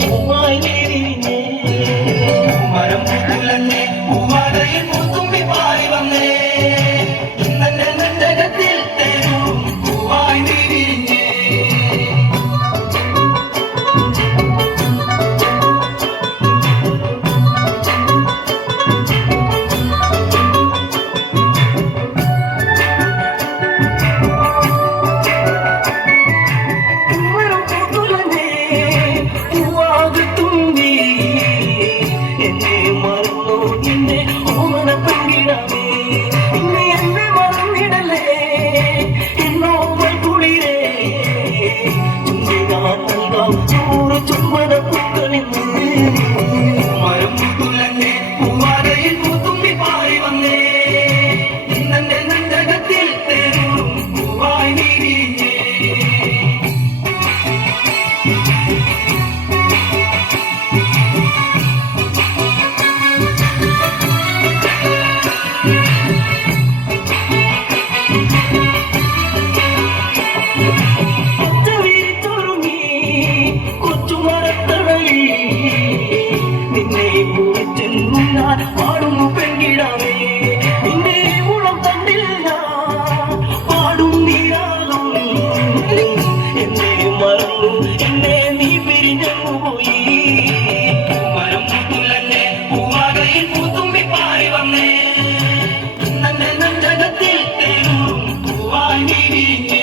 പൂവായി നീരിഞ്ഞേ മരം പുതുലഞ്ഞേ പൂവാകയിൽ പൂത്തുമ്പി പാറി വന്നേ ഇന്നെ നെഞ്ചകത്തിൽ തേനും പൂവായി നീരിഞ്ഞേ പാടുന്നു പെങ്കിടാവേ നിന്നെ ഉളം തന്നില്ല പാടും നീരാകും എന്നെ മറന്നു എന്നെ നീ പിരിഞ്ഞു പോയി മരം പുതുലന്നെ പൂവാകയിൽ പൂത്തുമ്പി പാറി വന്നേ ഇന്നെ നെഞ്ചകത്തിൽ തേനും പൂവായി നീരിഞ്ഞേ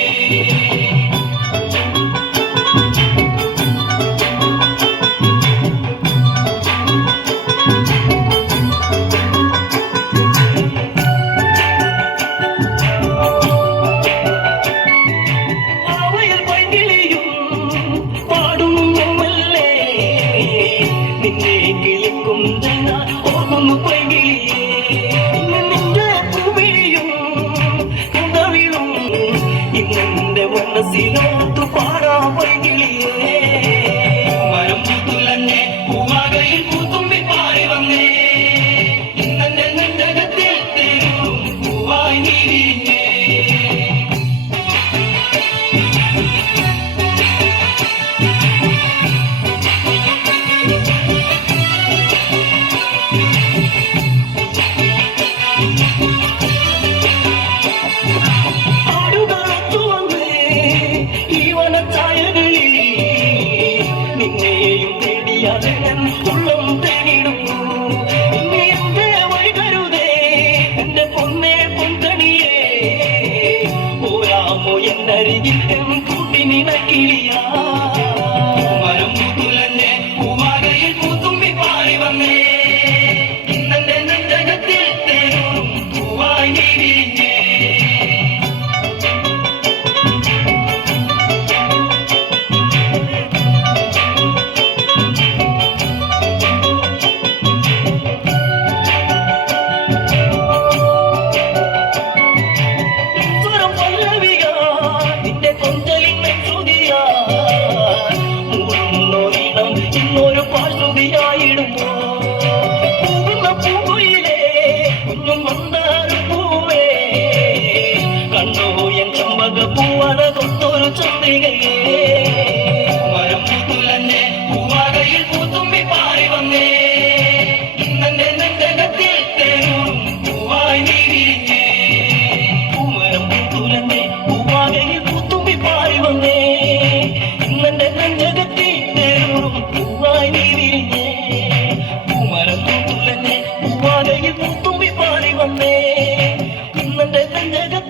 മനസ്സിലോത്തു പാടാ വൈകിളിയേ മരം പുതുലന്നെ പൂവാകയിൽ പൂത്തുമ്പി പാറി വന്നേ ഇന്നെ നെഞ്ചകത്തിൽ തേനും പൂവായി നീരിഞ്ഞേ ഉള്ളം തേടിടുന്നു ഇനി എന്റെ വൈകരുതേ എന്റെ പൊന്നേ പൊന്തണിയേ പോരാമോ എന്നരികിൽ കൂട്ടിനിണക്കിളിയാ മരം പുതുലന്നെ പൂവാകയിൽ പൂത്തുമ്പി പാറി വന്നേ ഇന്നെ നെഞ്ചകത്തിൽ തേനും പൂവായി നീരിഞ്ഞേ ഒരു പാശ്രുതിയായിടുമ്പോ പൂവുന്ന പൂങ്കുയിലേ കുഞ്ഞും വന്നാലും പൂവേ കണ്ണോ എൻ ചമ്പക പൂവന തൊട്ടൊരു ചന്ദ്രികയേ മരം പുതുലന്നെ പൂവാകയിൽ പൂത്തുമ്പി പാറി വന്നേ ഇന്നെ നെഞ്ചകത്തിൽ തേനും പൂവായി നീരിഞ്ഞേ പൂമരം പുതുലന്നെ പൂവാകയിൽ പൂത്തുമ്പി പാറി വന്നേ ഇന്നെ നെഞ്ചകത്തിൽ പൂവായി നീരിഞ്ഞേ പൂമരം പുതുലന്നെ പൂവാകയിൽ പൂത്തുമ്പി പാറി വന്നേ ഇന്നെ നെഞ്ചകത്തിൽ